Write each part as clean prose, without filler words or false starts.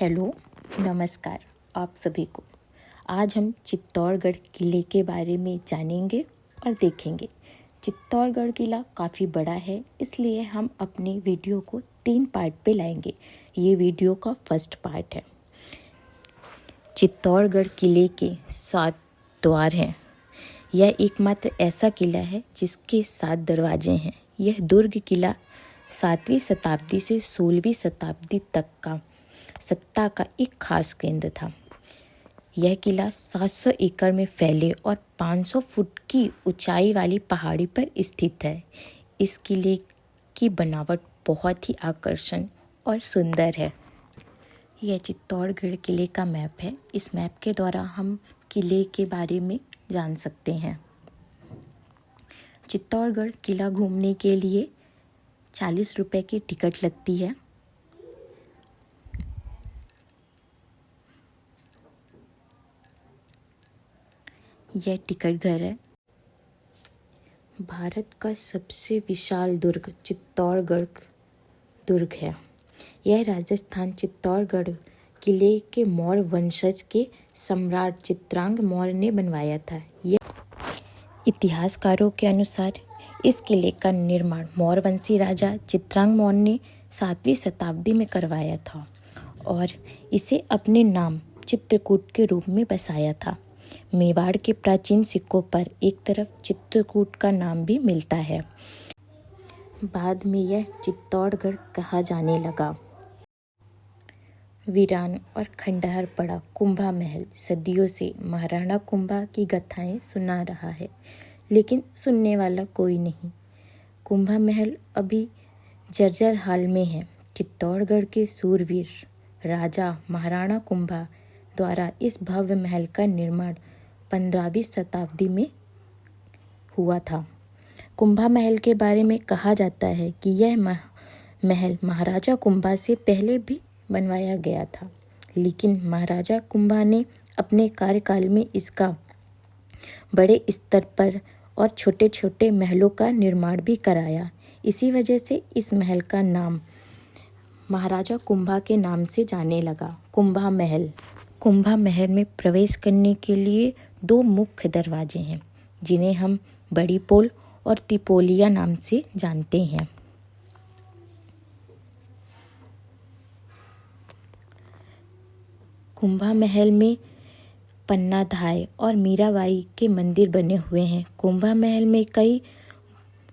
Hello, नमस्कार आप सभी को। आज हम चित्तौड़गढ़ किले के बारे में जानेंगे और देखेंगे। चित्तौड़गढ़ किला काफ़ी बड़ा है, इसलिए हम अपनी वीडियो को 3 पार्ट पे लाएंगे। ये वीडियो का फर्स्ट पार्ट है। चित्तौड़गढ़ किले के 7 द्वार हैं। यह एकमात्र ऐसा किला है जिसके 7 दरवाजे हैं। यह दुर्ग किला 7वीं शताब्दी से 16वीं शताब्दी तक का सत्ता का एक खास केंद्र था। यह किला 700 एकड़ में फैले और 500 फुट की ऊंचाई वाली पहाड़ी पर स्थित है। इस किले की बनावट बहुत ही आकर्षण और सुंदर है। यह चित्तौड़गढ़ किले का मैप है। इस मैप के द्वारा हम किले के बारे में जान सकते हैं। चित्तौड़गढ़ किला घूमने के लिए 40 रुपये की टिकट लगती है। यह टिकट घर है। भारत का सबसे विशाल दुर्ग चित्तौड़गढ़ दुर्ग है। यह राजस्थान चित्तौड़गढ़ किले के मौर्य वंशज के सम्राट चित्रांग मौर्य ने बनवाया था। यह इतिहासकारों के अनुसार इस किले का निर्माण मौर्यवंशी राजा चित्रांग मौर्य ने 7वीं शताब्दी में करवाया था और इसे अपने नाम चित्रकूट के रूप में बसाया था। मेवाड़ के प्राचीन सिक्कों पर एक तरफ चित्रकूट का नाम भी मिलता है। बाद में यह चित्तौड़गढ़ कहा जाने लगा। वीरान और खंडहर पड़ा कुंभा महल सदियों से महाराणा कुंभा की गाथाएं सुना रहा है, लेकिन सुनने वाला कोई नहीं। कुंभा महल अभी जर्जर हाल में है। चित्तौड़गढ़ के सूरवीर राजा महाराणा कुंभा द्वारा इस भव्य महल का निर्माण 15वीं शताब्दी में हुआ था। कुंभा महल के बारे में कहा जाता है कि यह महल महाराजा कुंभा से पहले भी बनवाया गया था, लेकिन महाराजा कुंभा ने अपने कार्यकाल में इसका बड़े स्तर पर और छोटे छोटे महलों का निर्माण भी कराया। इसी वजह से इस महल का नाम महाराजा कुंभा के नाम से जाने लगा, कुंभा महल। कुंभा महल में प्रवेश करने के लिए 2 मुख्य दरवाजे हैं, जिन्हें हम बड़ी पोल और तिपोलिया नाम से जानते हैं। कुंभा महल में पन्नाधाय और मीराबाई के मंदिर बने हुए हैं। कुंभा महल में कई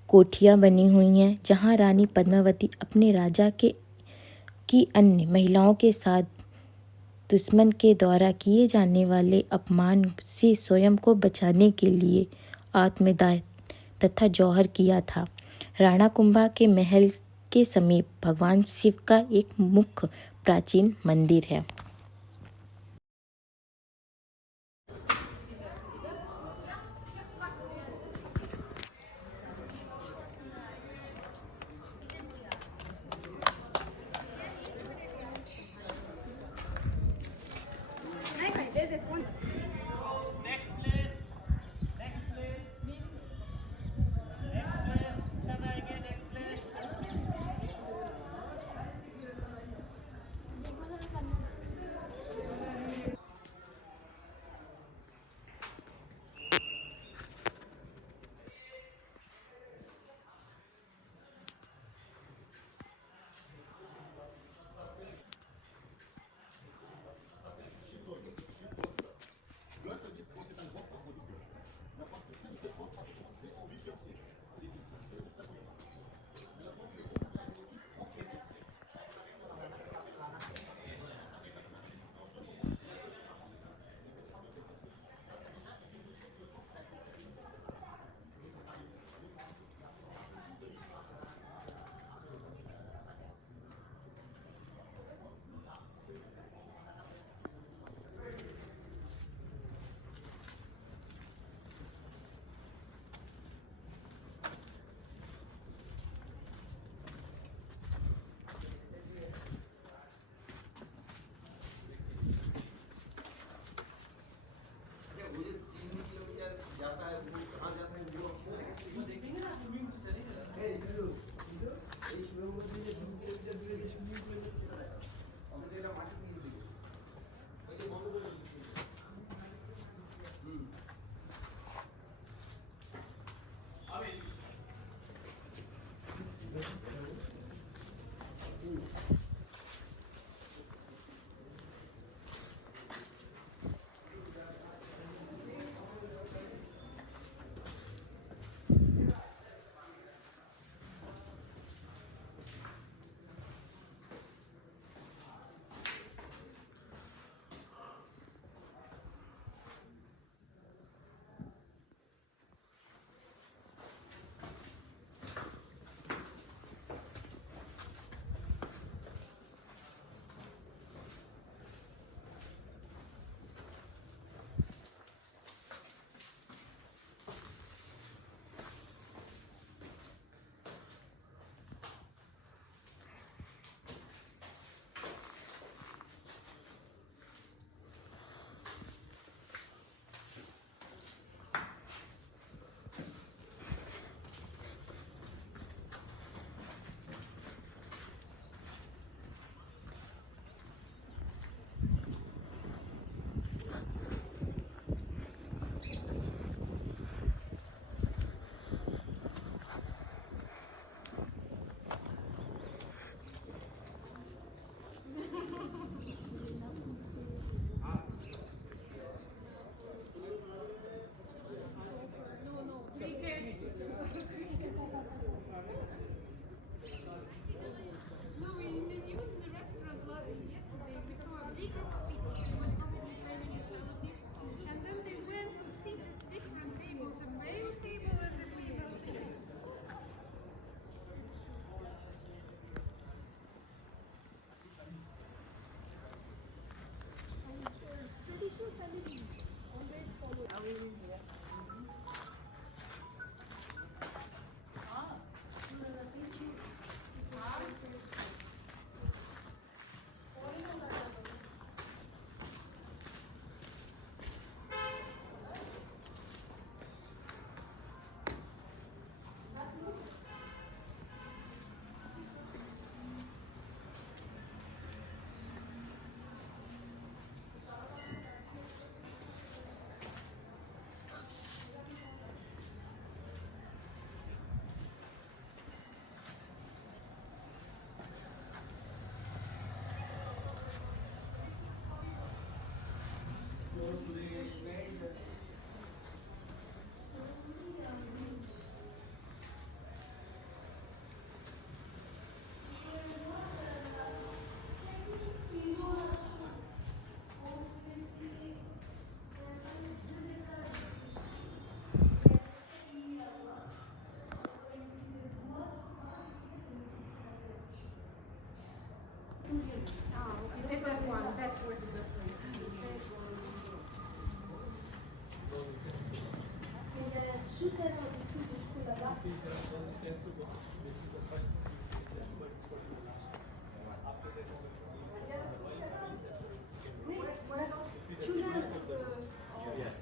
कोठियाँ बनी हुई हैं, जहाँ रानी पद्मावती अपने राजा की अन्य महिलाओं के साथ दुश्मन के द्वारा किए जाने वाले अपमान से स्वयं को बचाने के लिए आत्मदाह तथा जौहर किया था। राणा कुंभा के महल के समीप भगवान शिव का एक मुख्य प्राचीन मंदिर है।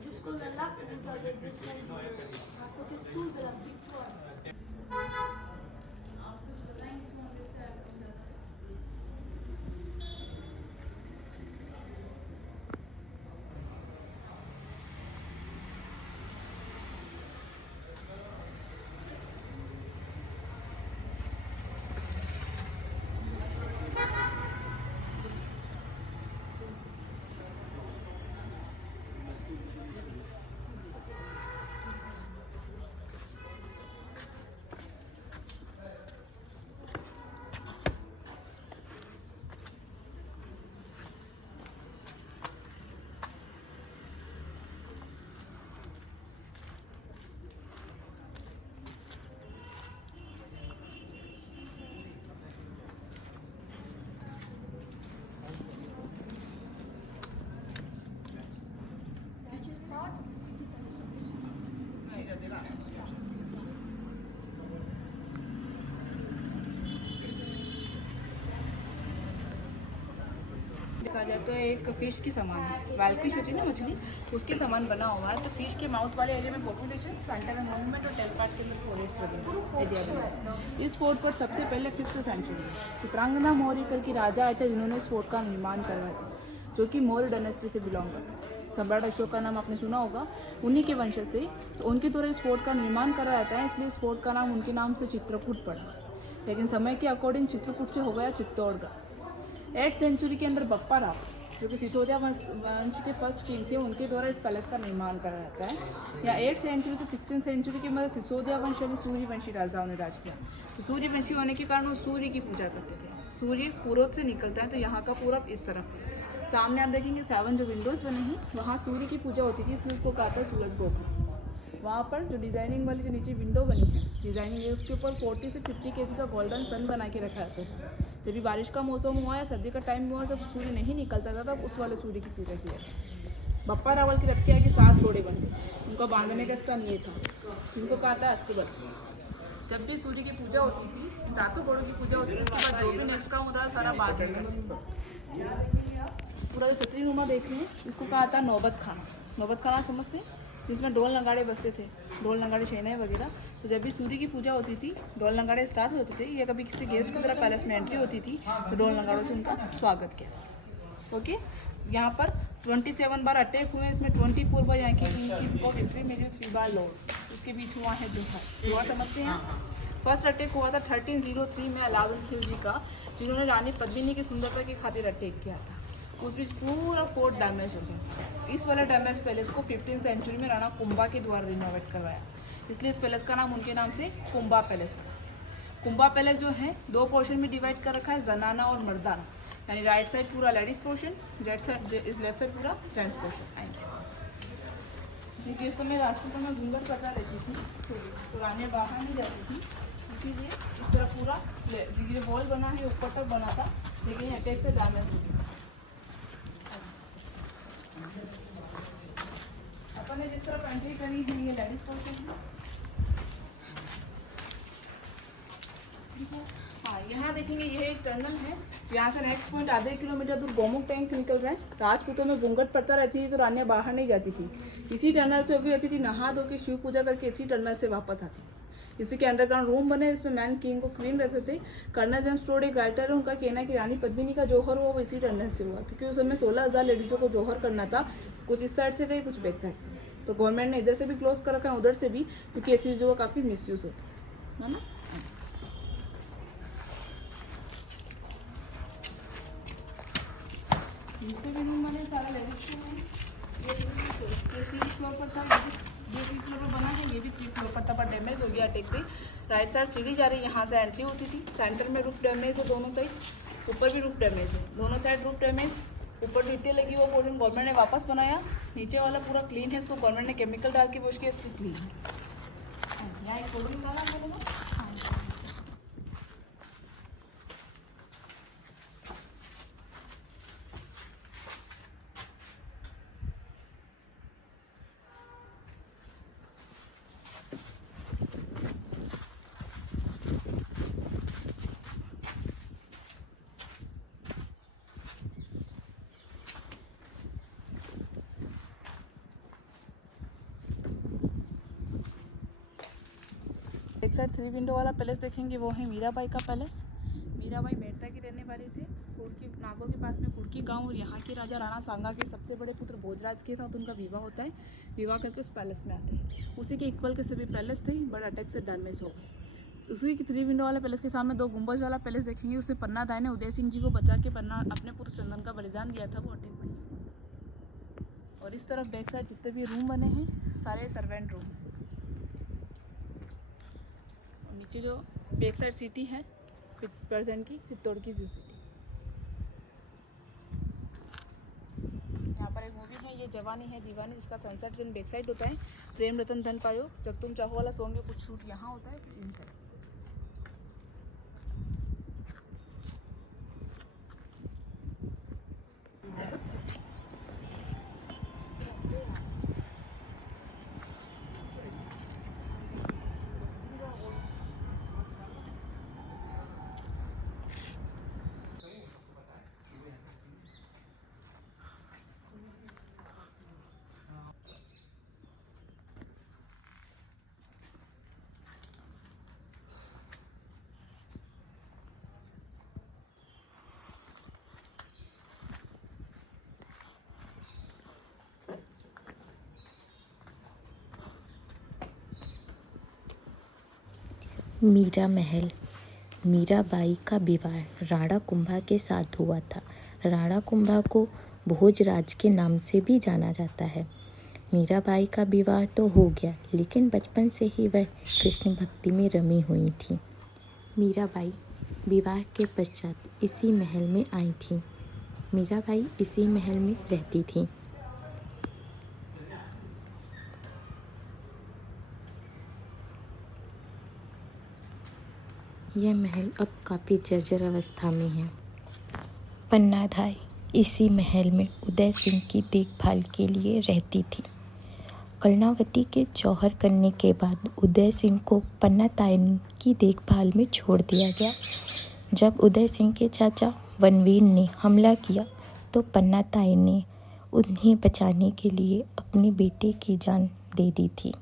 Jusqu'au lac, vous avez descendu à côté de tous de la victoire. देखा जाए तो एक फिश की सामान है, वाइल्ड फिश होती है ना मछली, उसके सामान बना हुआ है। तो फिश के माउथ वाले एरिया में पॉपुलेशन सेंटर में मोनूमेंट और टेम्पार्ट के अंदर फॉरेस्ट एरिया में। इस फोर्ट पर सबसे पहले 5th सेंचुरी में चित्रांगना मौर्य करके राजा आए थे जिन्होंने इस फोर्ट का निर्माण करवाया था, जो कि मौर्य डायनेस्टी से बिलोंग करता है। सम्राट अशोक का नाम आपने सुना होगा, उन्हीं के वंशज थे। तो उनके द्वारा इस फोर्ट का निर्माण कराया जाता है, इसलिए इस फोर्ट का नाम उनके नाम से चित्रकूट पड़ा। लेकिन समय के अकॉर्डिंग चित्रकूट से हो गया चित्तौड़गढ़। 8th सेंचुरी के अंदर बप्पा राव, जो कि सिसोदिया वंश के फर्स्ट किंग थे, उनके द्वारा इस पैलेस का निर्माण करा जाता है। या 8th सेंचुरी से 16th सेंचुरी के मतलब सिसोदिया वंश यानी सूर्यवंशी राजाओं ने राज किया। तो सूर्यवंशी होने के कारण वो सूर्य की पूजा करते थे। सूर्य पूर्व से निकलता है, तो यहाँ का पूरब इस तरफ है। सामने आप देखेंगे 7 जो विंडोज़ बने हैं, वहाँ सूर्य की पूजा होती थी, इसलिए उसको कहा था सूरज गोपुर। वहाँ पर जो डिज़ाइनिंग वाली जो नीचे विंडो बनी है, डिज़ाइनिंग है, उसके ऊपर 40 से 50 kg का गोल्डन सन बना के रखा जाता है। जब भी बारिश का मौसम हुआ या सर्दी का टाइम हुआ, जब सूर्य नहीं निकलता था, तब उस वाले सूर्य की पूजा की जाती। बप्पा रावल के रथ के आगे 7 घोड़े बंधे, उनका बांधने का स्थान ये था, जिनको कहा था अस्थिबत। जब भी सूर्य की पूजा होती थी, 7 घोड़ों की पूजा होती थी, उसके बाद जो भी नेक्स्ट काम होता था सारा बाद में। पूरा जो छतरी नुमा देख रहे हैं, इसको कहा था नौबत खाना। नौबत खाना समझते हैं, जिसमें ढोल नगाड़े बजते थे, ढोल नगाड़े शहनाई वगैरह। तो जब भी सूर्य की पूजा होती थी, ढोल नगाड़े स्टार्ट होते थे, या कभी किसी गेस्ट की तरह पैलेस में एंट्री होती थी, तो ढोल नगाड़ों से उनका स्वागत किया। ओके, यहाँ पर 27 बार अटैक हुए, इसमें 24 बार यहाँ की एंट्री में जो 3 बार लॉस, उसके बीच हुआ है जोहा समझते हैं। फर्स्ट अटैक हुआ था 1303 में अलाउद्दीन खिलजी का, जिन्होंने रानी पद्मिनी की सुंदरता की खातिर अटैक किया था। उस बीच पूरा फोर्ट डैमेज हो गया। इस वाले डैमेज पैलेस को 15th सेंचुरी में राणा कुंभा के द्वारा रिनोवेट करवाया, इसलिए इस पैलेस का नाम उनके नाम से कुंभा पैलेस पड़ा। कुंभा पैलेस जो है 2 पोर्शन में डिवाइड कर रखा है, जनाना और मर्दाना, यानी राइट साइड पूरा लेडीज पोर्शन, लेफ्ट साइड पूरा जेंट्स पोर्शन आएंगे। जिस समय राजपूतों में घूंघट कटा रहती थी, तो रानी बाहर नहीं जाती थी, इसीलिए इस तरह पूरा ये वॉल बना है, ऊपर तक बना था, लेकिन अटैक से डैमेज हो गया। एंट्री करी है, ये लेडीज पोर्शन है। हाँ, यहाँ देखेंगे ये एक टनल है। यहाँ से नेक्स्ट पॉइंट आधे किलोमीटर दूर गोमुख टैंक निकल रहा है। राजपूतों में घूंघट पड़ता रहती थी तो रानियाँ बाहर नहीं जाती थी, इसी टनल से होकर जाती थी, नहा धो के शिव पूजा करके इसी टनल से वापस आती थी। इसी के अंडरग्राउंड रूम बने, इसमें मैन किंग को क्वीन रहते थे। कर्नल जेम्स टोड एक राइटर है, उनका कहना है कि रानी पद्मिनी का जौहर हुआ वो इसी टनल से हुआ, क्योंकि उस समय 16,000 लेडीज़ों को जौहर करना था। कुछ इस साइड से गए, कुछ बैक साइड से। तो गवर्नमेंट ने इधर से भी क्लोज कर रखा है, उधर से भी, क्योंकि ऐसी चीज़ों का काफ़ी मिसयूज़ होता है ना। नीचे भी रूम बने, सारा लेडीज का है। ये 3 फ्लोर पर था, ये 3 फ्लोर पर बना है, ये भी 3 फ्लोर पर था, पर डैमेज हो गया अटैक से। राइट साइड सीढ़ी जा रही है, यहाँ से एंट्री होती थी। सेंटर में रूफ डैमेज है दोनों साइड, ऊपर भी रूफ डैमेज है, दोनों साइड रूफ डैमेज। ऊपर डिटेल लगी, वो पोर्शन गवर्नमेंट ने वापस बनाया। नीचे वाला पूरा क्लीन है, इसको गवर्नमेंट ने केमिकल डाल के वॉश किया, इसलिए क्लीन है। यहाँ एक फोटो निकाला हम लोगों ने। एक साइड 3 विंडो वाला पैलेस देखेंगे, वो है मीराबाई का पैलेस। मीराबाई मेड़ता की रहने वाली थे। कुर्की नागौर के पास में कुर्की गांव, और यहाँ के राजा राणा सांगा के सबसे बड़े पुत्र भोजराज के साथ उनका विवाह होता है। विवाह करके उस पैलेस में आते हैं। उसी के इक्वल के सभी पैलेस थे, बट अटैक से डैमेज हो गए। उसी की 3 विंडो वाला पैलेस के सामने 2 गुंबज वाला पैलेस देखेंगे, उसमें पन्ना दाई ने उदय सिंह जी को बचा के पन्ना अपने पुत्र चंदन का बलिदान दिया था, वो अटैक में। और इस तरफ बैक साइड जितने भी रूम बने हैं सारे सर्वेंट रूम। नीचे जो बैक साइड सिटी है प्रेजेंट की चित्तौड़ की व्यू सिटी। यहाँ पर एक मूवी है, ये जवानी है दीवानी, जिसका सनसेट सीन बैक साइड होता है। प्रेम रतन धन पायो, जब तुम चाहो वाला सॉन्ग में कुछ शूट यहाँ होता है, इन साइड। मीरा महल। मीराबाई का विवाह राणा कुंभा के साथ हुआ था। राणा कुंभा को भोजराज के नाम से भी जाना जाता है। मीराबाई का विवाह तो हो गया, लेकिन बचपन से ही वह कृष्ण भक्ति में रमी हुई थी। मीराबाई विवाह के पश्चात इसी महल में आई थी। मीराबाई इसी महल में रहती थी। यह महल अब काफ़ी जर्जर अवस्था में है। पन्नाधाय इसी महल में उदय सिंह की देखभाल के लिए रहती थी। कर्णावती के जौहर करने के बाद उदय सिंह को पन्नातायनी की देखभाल में छोड़ दिया गया। जब उदय सिंह के चाचा वनवीर ने हमला किया तो पन्नातायनी ने उन्हें बचाने के लिए अपने बेटे की जान दे दी थी।